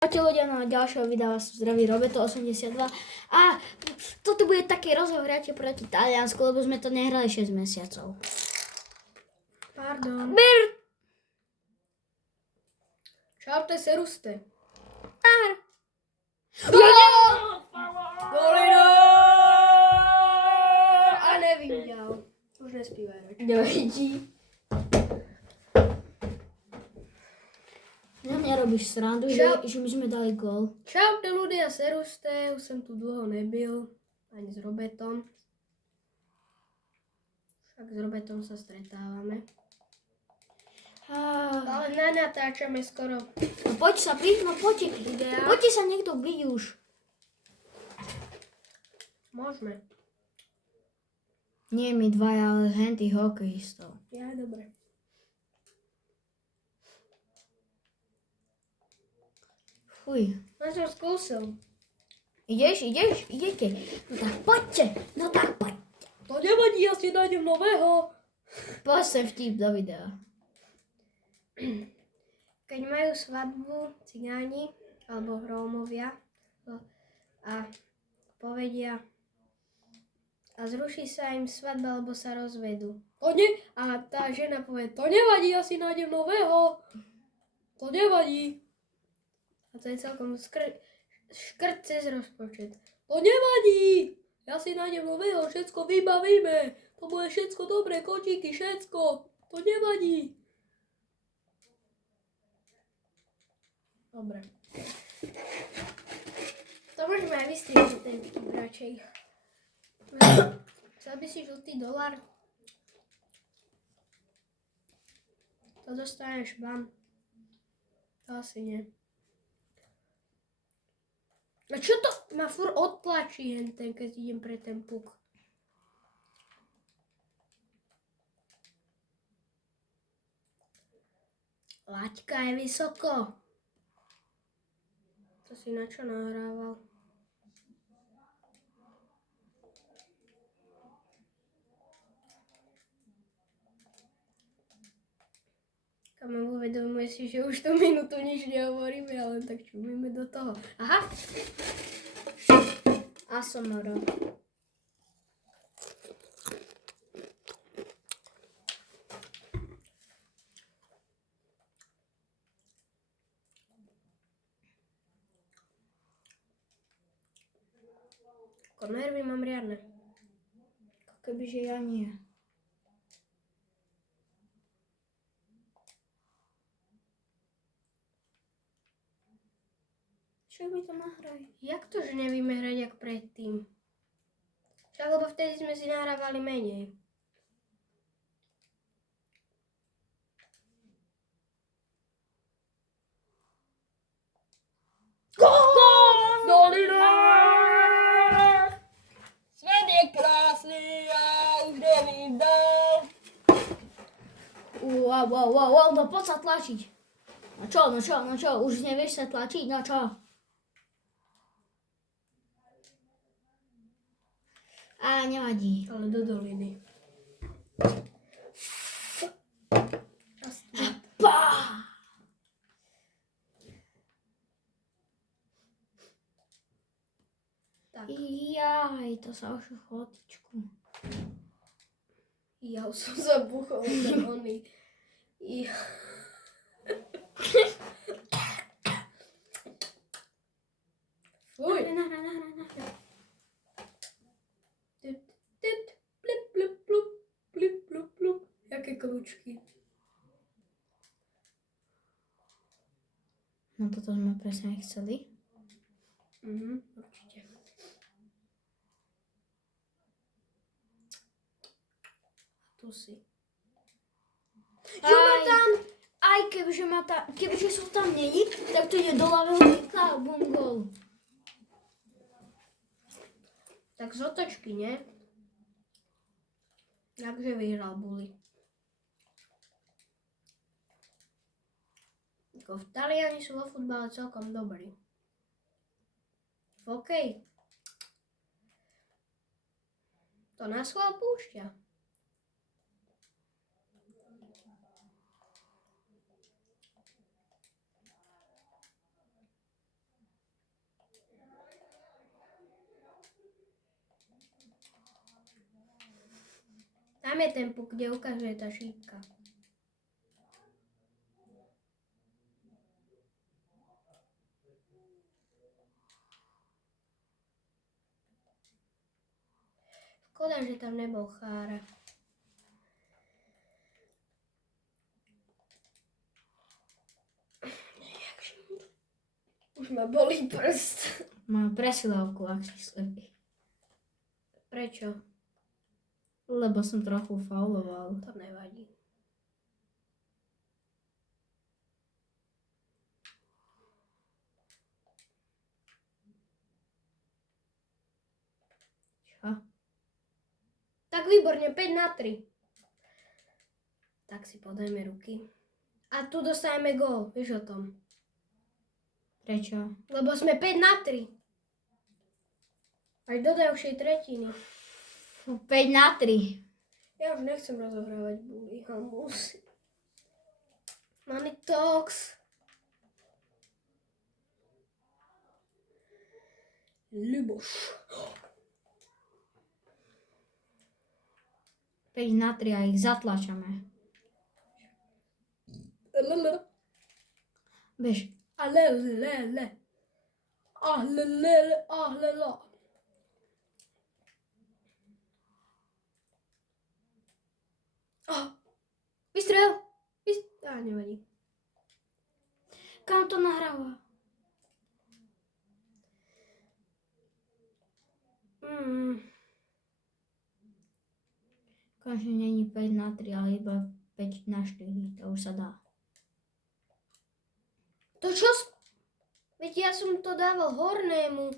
Čaute ľudia, na ďalšieho videa vás zdraví Robeto82 a toto bude také rozohratie proti Taliansku, lebo sme to nehrali 6 mesiacov. Pardon. Bir! Čaute, seruste. Ar! Golino! A neviděl. Už nespívaj radši. Dovidí. Na mňa robíš srandu, že my sme dali gól. Čaute ľudia, seruste. Už jsem tu dlouho nebyl. Ani s Robetom. Však s Robetom sa stretávame. Ale natáčame skoro. No poď sa byť, no poďte. Videa. Poďte sa niekto byť už. Môžeme. Nie my dvaja, ale henty hokejistov. Ja, dobre. Fuj. Ja som skúsil. Idete. No tak poďte. To nevadí, ja si nájdem nového. Poď sem vtip do videa. Keď majú svadbu cigáni alebo Rómovia a povedia a zruší sa im svadba, alebo sa rozvedú. To nie, a tá žena povie, to nevadí, ja si nájdem nového. To nevadí. A to je celkom škrt cez rozpočet. To nevadí, ja si nájdem nového, všetko vybavíme. To bude všetko dobré, kočíky, všetko. To nevadí. Dobre. To môžeme aj vystrihnúť ten vtip radšej. Chcel by si žltý dolár? To dostaneš ban. To asi nie. A čo to ma furt odtlačí ten, keď idem pre ten puk? Laťka je vysoko. To si na čo nahrával? Kam uvedomuje si, že už tú minútu nič nehovoríme, ale tak čumíme do toho. Aha! ASMR. Ako nervy mám riadne. Kebyže ja nie. Čo mi to nahraj? Jak to, že nevieme hrať jak predtým? Však lebo vtedy sme si nahrávali menej. Golino! Svet je krásny a už nevím dál. Wow, no poď sa tlačiť. No čo, už nevieš sa tlačiť, no čo? A nevadí. Ale do doliny. Pá! Tak. Jaj, to sa už chodičku. Ja už som zabuchol ten oný. Ja. Fuj. Nahraj. Plip, plip, plup, plip, plup, plup. Jaké kľúčky. No toto sme presne chceli. Určite. A tu si. Jonathan! Aj kebyže sú tam není, tak to ide do ľavého líka a bum gol. Tak z otočky, nie? Jakže vyhral Bully. Ako v Taliani sú vo futbale celkom dobrí. V hokeji. To na schvál púšťa. Tam je ten puk, kde ukazuje tá šípka. Škoda, že tam nebol chára. Už ma bolí prst. Mám presilovku, ak si slepý. Prečo? Lebo som trochu fauloval. To nevadí. Čo? Tak výborne, 5-3. Tak si podajme ruky. A tu dostajeme gól, vieš o tom. Prečo? Lebo sme 5-3. Až do ďalšej tretiny. 5-3. Ja už nechcem rozohrávať bully, musím. Money talks. Ľuboš. 5-3 a ich zatlačame. Bež. Alelele. Ahlelele, ahlela. Vystrel. Nevadí. Kam to nahráva? Konečne není 5-3, ale iba 5-4. To už sa dá. To čo? Veď ja som to dával hornému.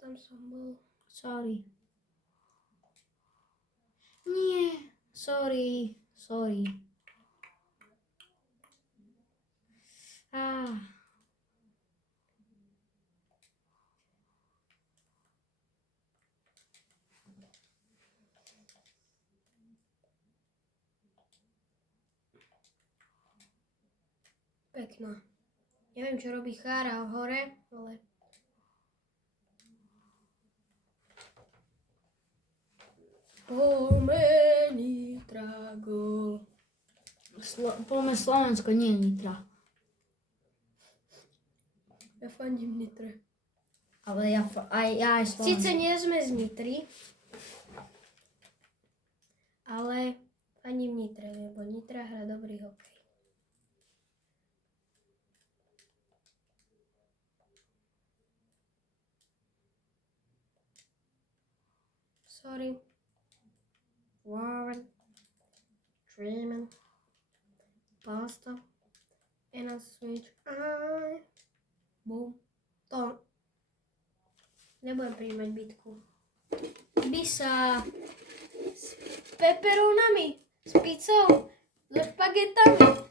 Tam som bol. Sorry. Nie. Sorry. Pekná. Neviem, čo robí chára hore, ale... Pomení trago. Poďme Slovensko, nie Nitra. Ja fandím Nitre. Ale ja aj Slovensko. Sice nie sme z Nitry, ale fandím Nitre, lebo Nitra hrá dobrý hokej. Sorry. Warren. Dreaming. Pasta. And a switch. Boom. To. Nebudem prijímať bitku. Bisa. S peperónami. S pizzou. So špagetami.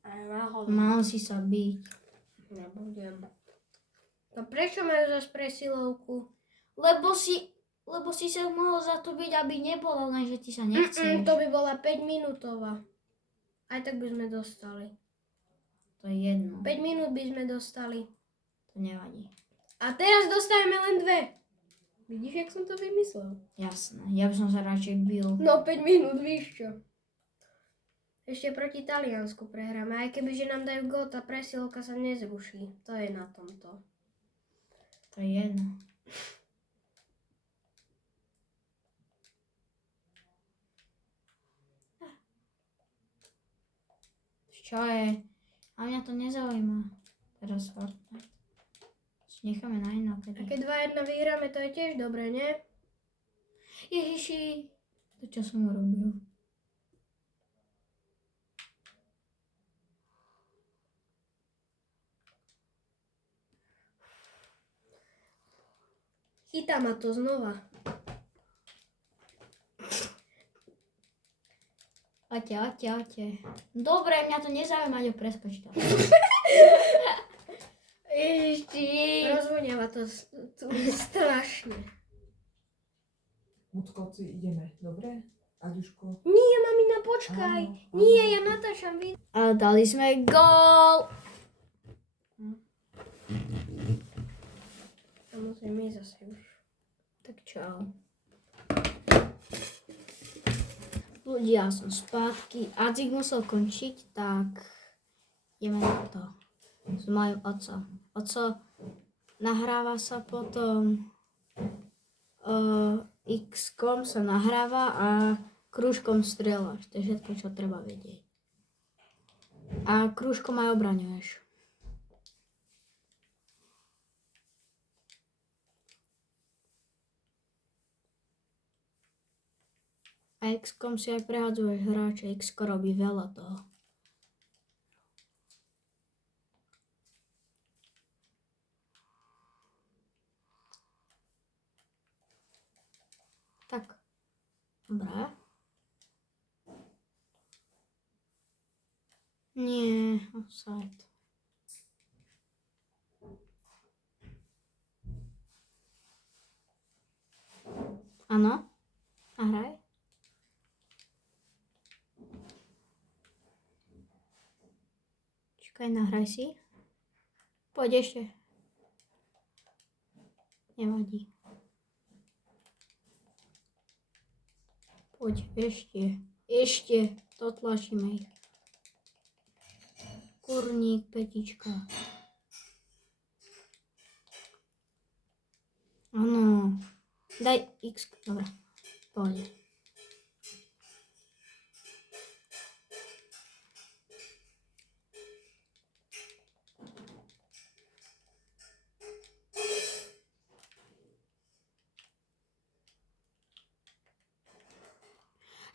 Aj náhodou. Mal si sa byť. Nebudem. No prečo majú zase presilovku? Lebo si sa mohol za to byť, aby nebola, lenže ti sa nechceš. To by bola 5-minútová. Aj tak by sme dostali. To je jedno. 5 minút by sme dostali. To nevadí. A teraz dostajeme len 2. Vidíš, jak som to vymyslel? Jasné. Ja by som sa radšej bil. No 5 minút, víš čo? Ešte proti Taliansku prehráme. Aj keby, že nám dajú gól, tá presilovka sa nezruší. To je na tomto. To je jedno. Čo je? A mňa to nezaujíma. Teraz Fortnite. Necháme na inokedy. A keď 2-1 vyhráme, to je tiež dobre, nie? Ježiši. To čo som urobil? Chytá ma to znova. Ote. Dobre, mňa to nezaujíma, že preskoč to. Ešte. Rozvoniava to tu strašne. Muckovci, ideme, dobre? Aďuško? Nie, mamina, počkaj. Áno, Nie, áno. ja natáčam video. Ale dali sme gól. A musím ísť zase už. Tak čau. Ľudia, som spátky. Adzik musel končiť, tak ideme na to. S mojím otcom. Oco, nahráva sa potom X-kom sa nahráva a krúžkom strieľaš. To je všetko, čo treba vedieť. A krúžkom aj obraňuješ. A X-kom si aj prehadzuješ hráče. X-ko robí veľa toho. Tak. Dobre. Nie, offside. Áno? Nahraj. Čakaj, nahraj si. Poď ešte. Nevadí. Poď, ešte. Ešte. Dotlačíme ich. Kurník, petička. Áno. Daj X. Dobre. Poď.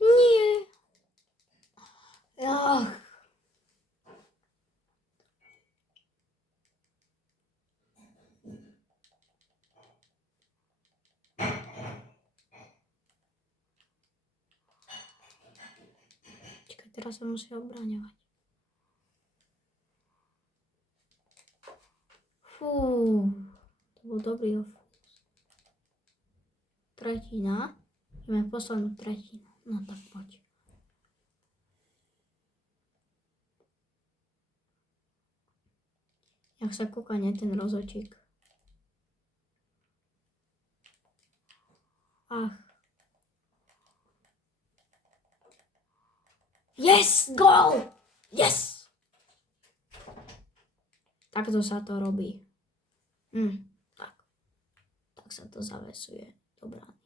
Nie. Ach. Čakaj, teraz sa musí obraňovať. Fú, to bol dobrý offense. Tretina. Ideme poslednú tretinu. No tak poď. Jak sa kúkane ten rozočík. Ach. Yes! Goal! Yes! Takto sa to robí. Tak. Tak sa to zavesuje do brány.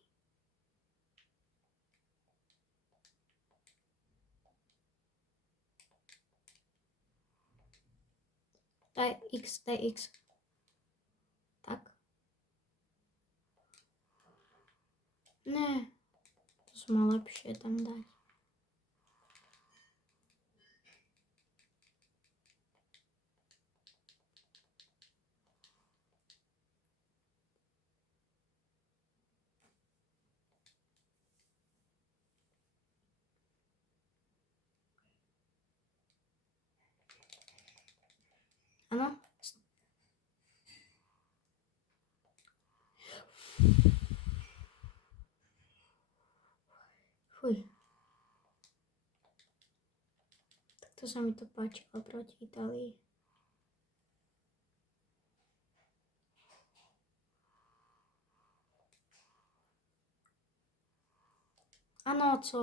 Daj X, daj X. Tak. Ne. To som mal lepšie tam dať. Áno? Fuj. Takto sa mi to páčilo proti Itálii. Áno, co?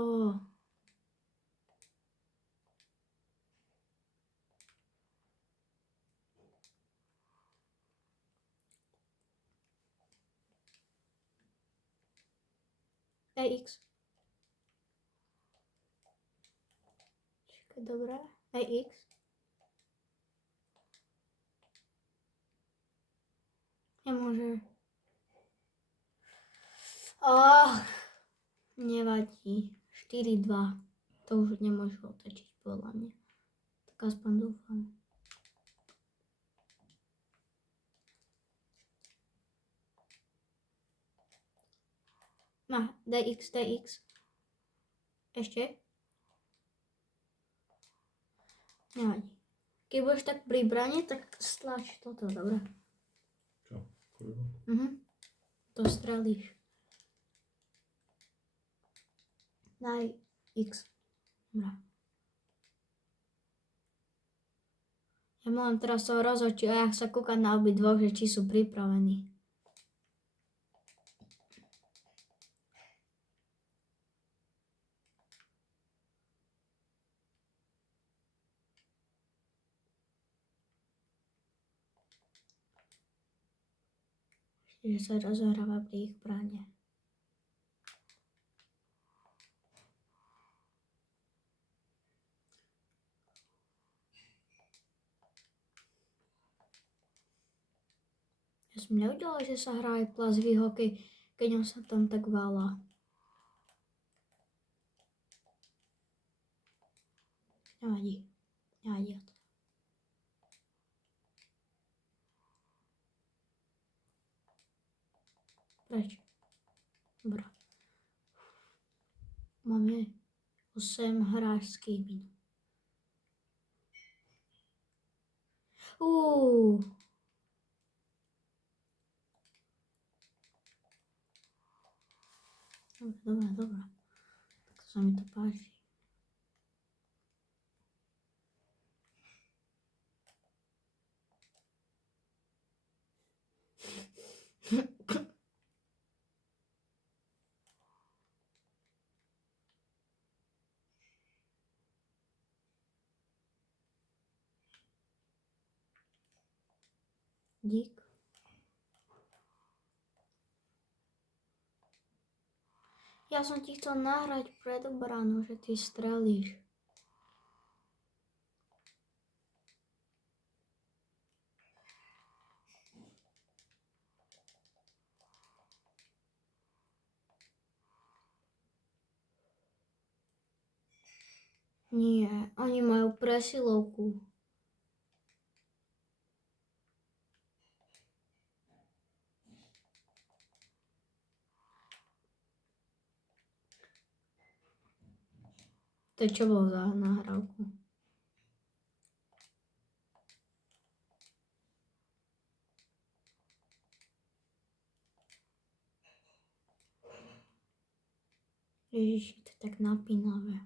Daj X. Čakaj, dobré. Daj X. Nemôže. Nevadí. 4-2. To už nemôžu otočiť podľa mňa. Tak aspoň dúfam. No, daj X, daj X. Ešte? Nevadí. Keď budeš tak pri brane, tak stlač toto, dobre? Čo? Kurva? To strelíš. Daj X. Dobre. Ja mám teraz toho rozhodčiť a ja sa kúkať na obidvoch, že či sú pripravení. Čiže sa rozohráva pri ich bráne. Ja som nevedela, že sa hrá aj plazvý hokej, keď on sa tam tak vála. Nevadí. Nevadí. Preč? Dobre. Máme 8 hráčských minút. Dobre. Tak sa mi to páči. Dík. Ja som ti chcel nahrať pred obranou, že ty strelíš. Nie, oni majú presilovku. To čo bol za nahrávku? Ježiši, to je tak napínavé.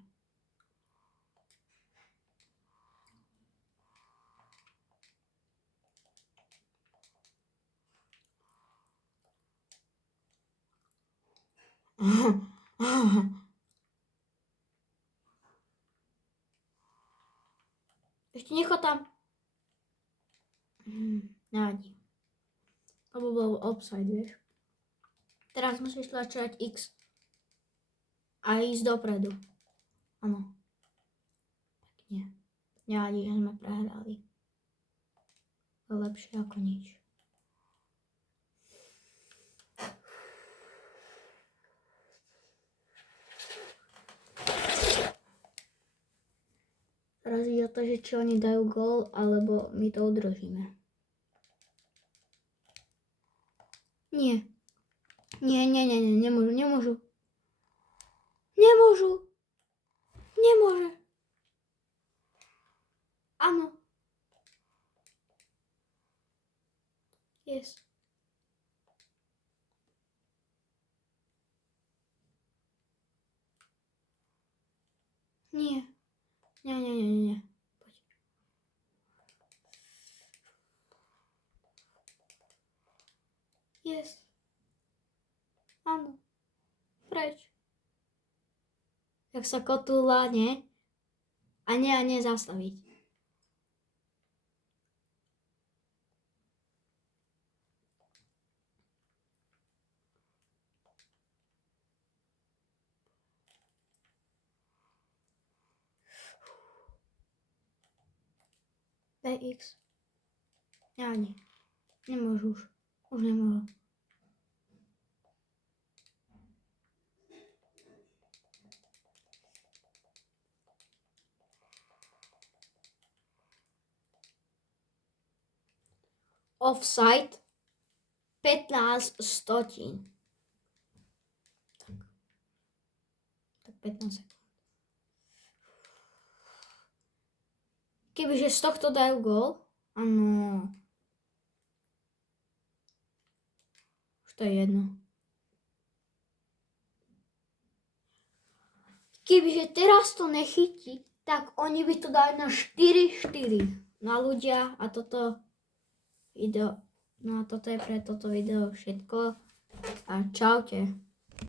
Ešte nechod tam. Nevadí. To by bol offside, vieš. Teraz musíš tlačovať X. A ísť dopredu. Áno. Pekne. Nevadí, že sme prehrali. To je lepšie ako nič. Teraz ide o to, že či oni dajú gól, alebo my to udržíme. Nie. Nie, nemôžu. Nemôže. Áno. Yes. Nie. Nie. Poď. Yes. Áno. Preč. Jak sa kotúla, nie? A nie zastaviť. PX. Nie. Nemôžu už. Už nemôžu. Offside 15 stotín. Tak 15 sekúnd. Kebyže z tohto dajú gól, áno. Už to je jedno. Kebyže teraz to nechytí, tak oni by to dali na 4-4. No ľudia, a toto video, no a toto je pre toto video všetko. A čaute.